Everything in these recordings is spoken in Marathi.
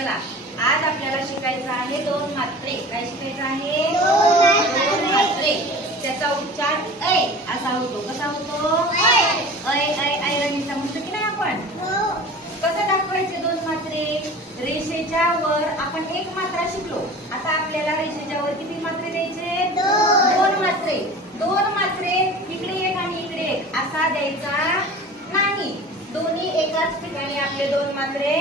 चला आज आपल्याला शिकायचं आहे दोन मात्रे. काय शिकायचं आहे? दोन मात्रे. त्याचा उच्चार ऐ असा होतो. कसा होतो? ऐ ऐ ऐ रनीचा म्हणतो की नाही आपण? कसं दाखवायचे दोन मात्रे? रेषेच्या वर आपण एक मात्रा शिकलो. आता आपल्याला रेषेच्या वर किती मात्रे द्यायचे? दोन मात्रे. दोन मात्रे इकडे एक आणि इकडे एक असा द्यायचा नाही. दोन्ही एकाच ठिकाणी आपले दोन मात्रे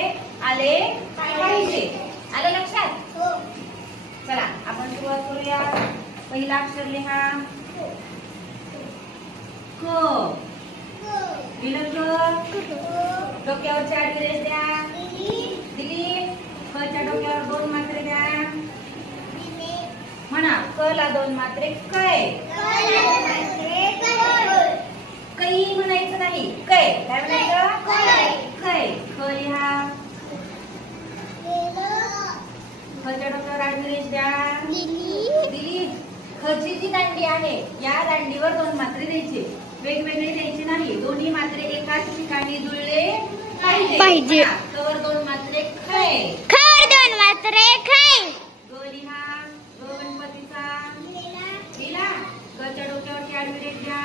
आले पाहिजे. आलं लक्षात? चला आपण सुरुवात करूया. पहिला अक्षर लिहा क. लिहिलं क. डोक्यावरची आडवी रेष द्या. दिली. क च्या डोक्यावर दोन मात्रे द्या. म्हणा क ला दोन मात्रे कै. कै म्हणायचं नाही. कै. काय म्हणायचं? कै. ख लिहा. खच्या डोक्यावर आडवी रेष द्या. दिली. खची जी दांडी आहे या दांडीवर दोन मात्रे द्यायचे. वेगवेगळे द्यायचे नाही. दोन्ही मात्रे एकाच ठिकाणी जुळले पाहिजे. कवर दोन मात्रे खै. दोन मात्रे खै. ग लिहा. ग गणपतीचा. लिहिला. गच्या डोक्यावरची आडवी रेष द्या.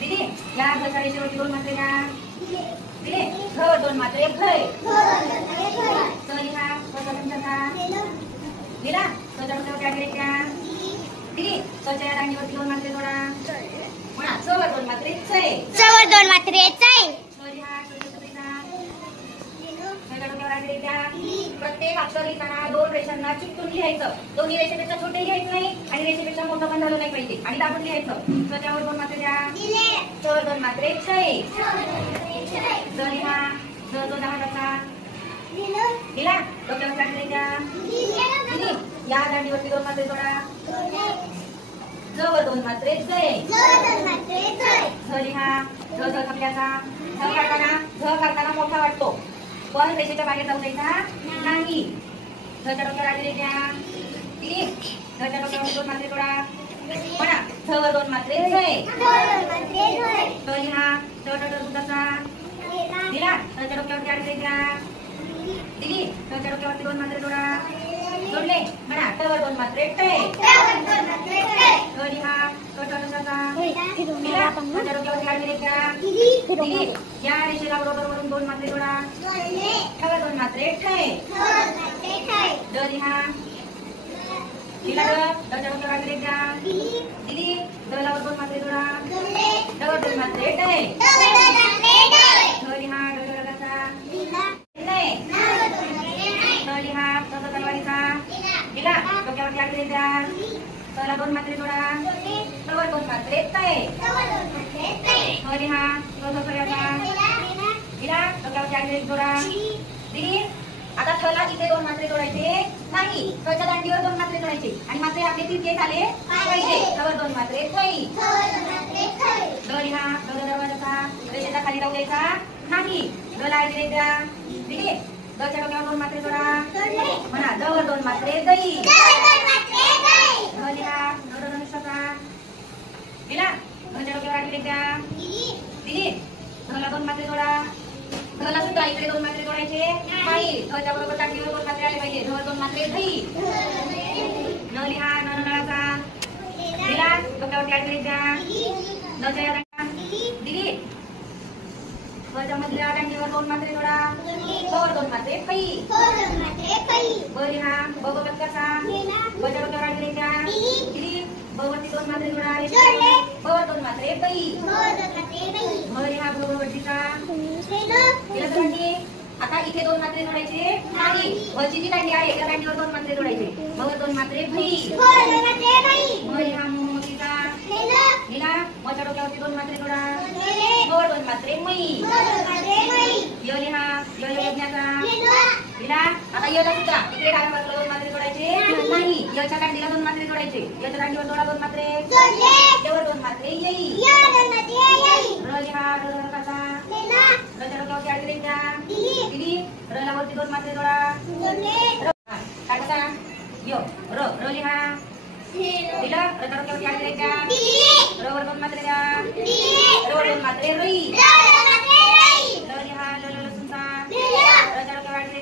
दिली. या गच्या रेषेवरती दोन मात्रे द्या. दिले. घ दोन मात्रे खै. च लिहा. कचा तुमचा लिहिला. कच्या डोक्यावरची आडवी रेष द्या. दिली. कच्या या दांडीवरती दोन मात्रे जोडा. म्हणा च वर दोन मात्रे चै. च वर दोन मात्रे चै. प्रत्येक अक्षर लिहिताना दोन रेषांना चिकटून लिहायचं. दोन्ही रेषेपेक्षा छोटे लिहायचं नाही आणि रेषेपेक्षा मोठं पण झालं नाही पाहिजे. आणि दाबून लिहायचं. त्याच्यावर दोन मात्रे द्या. च दोन मात्रे चै. ज लिहा. ज जो दहाचा दिला. डोक्यावर काढले द्या. दिली. या दांडीवरती दोन मात्रे जोडा. ज वर दोन मात्रे जय. झ लिहा. झ झ थकल्याचा. झ करताना मोठा वाटतो पण रेषेच्या बाहेर जाऊ द्यायचा नाही. झच्या डोक्यावर आडवी रेष द्या. दिली. झच्या डोक्यावर दोन मात्रे जोडा. म्हणा झ वर दोन मात्रे जय. ट लिहा. ट दुधाचा. दिला. झच्या डोक्यावरती आडवी रेष द्या. दिली. झच्या डोक्यावरती दोन मात्रे जोडा. जोडले. म्हणा ट वर दोन मात्रे टै. ट लिहा. ट दुधाचा. दिला. झच्या डोक्यावरती आडवी रेष द्या. दिली. या रेषेला बरोबर वरून दोन मात्रे जोडा. ठ वर दोन मात्रे ठै. ड लिहा. दिला. ड च्या डोक्यावर आडवी रेष द्या. दिली. ड ला वर दोन मात्रे जोडा. ड वर दोन मात्रे डै. ढ लिहा. ढ डगाचा. नाही. ढ लिहा. ढ तलवारीचा. दिला. डोक्यावरती आडवी रेष द्या. ट ला दोन मात्रे जोडा. ट वर दोन मात्रे तै. ठ लिहा. ठ सोऱ्याचा. दिला. डोक्यावरती आडवी रेष जोडा. दिली. आता ठ ला इथे दोन मात्रे जोडायचे नाही. ठ च्या दांडीवर दोन मात्रे जोडायचे आणि मात्रे आपले तिरके झाले पाहिजे. ठ वर दोन मात्रे थै. ड लिहा. ड दरवाजाचा. रेषेचा खाली राहू द्यायचा नाही. ड ला आडवी रेष द्या. दिली. ड च्या डोक्यावर दोन मात्रे जोडा. म्हणा ड वर दोन मात्रे दही. ढ लिहा. ढ धनुष्याचा. दिला. ढ च्या डोक्यावर आडवी रेष द्या. दिली. ढ ला दोन मात्रे जोडा. ढ ला सुद्धा इकडे दोन मात्रे जोडायचे नाही. ढ च्या बरोबर टाकीवर दोन मात्रे आले पाहिजे. ढ वर दोन मात्रे दही. न लिहा. न नळाचा. दिला. डोक्यावरती आडवी रेष द्या. ड च्या या दिली. ब च्या मधल्या दांडीवर दोन मात्रे जोडा. ब वर दोन मात्रे पै. ब लिहा. ब बदकाचा. ब च्या डोक्यावर आडवी रेष द्या. दिली. ब वरती दोन मात्रे जोडा. ब वर दोन मात्रे पै. भ लिहा. भ वरतीचा. आता इथे दोन मात्रे जोडायचे नाही. भची जी दांडी आहे त्या दांडीवर दोन मात्रे जोडायचे. भ वर दोन मात्रे भई. भ लिहा. मोतीचा. लिहा. म च्या डोक्यावरती दोन मात्रे जोडा. भ वर दोन मात्रे मै. य लिहा. य यज्ञाचा. लिहा. आता य ला सुद्धा इकडे डाव्या बाजूला दोन मात्रे जोडायचे नाही. य च्या दांडीला दोन मात्रे जोडायचे. य च्या दांडीवर जोडा दोन मात्रे. य वर दोन मात्रे येई. र लिहा. र धरकाचा. र च्या डोक्यावरती आडवी रेष द्या. दिली. र ला वरती दोन मात्रे जोडा. टाका. य र. र लिहा. दिला. र च्या डोक्यावरती आडवी रेष द्या. र वर दोन मात्रे द्या. र वर दोन मात्रे रई. ल लिहा. ल लसूणचा. र च्या डोक्यावर आडवी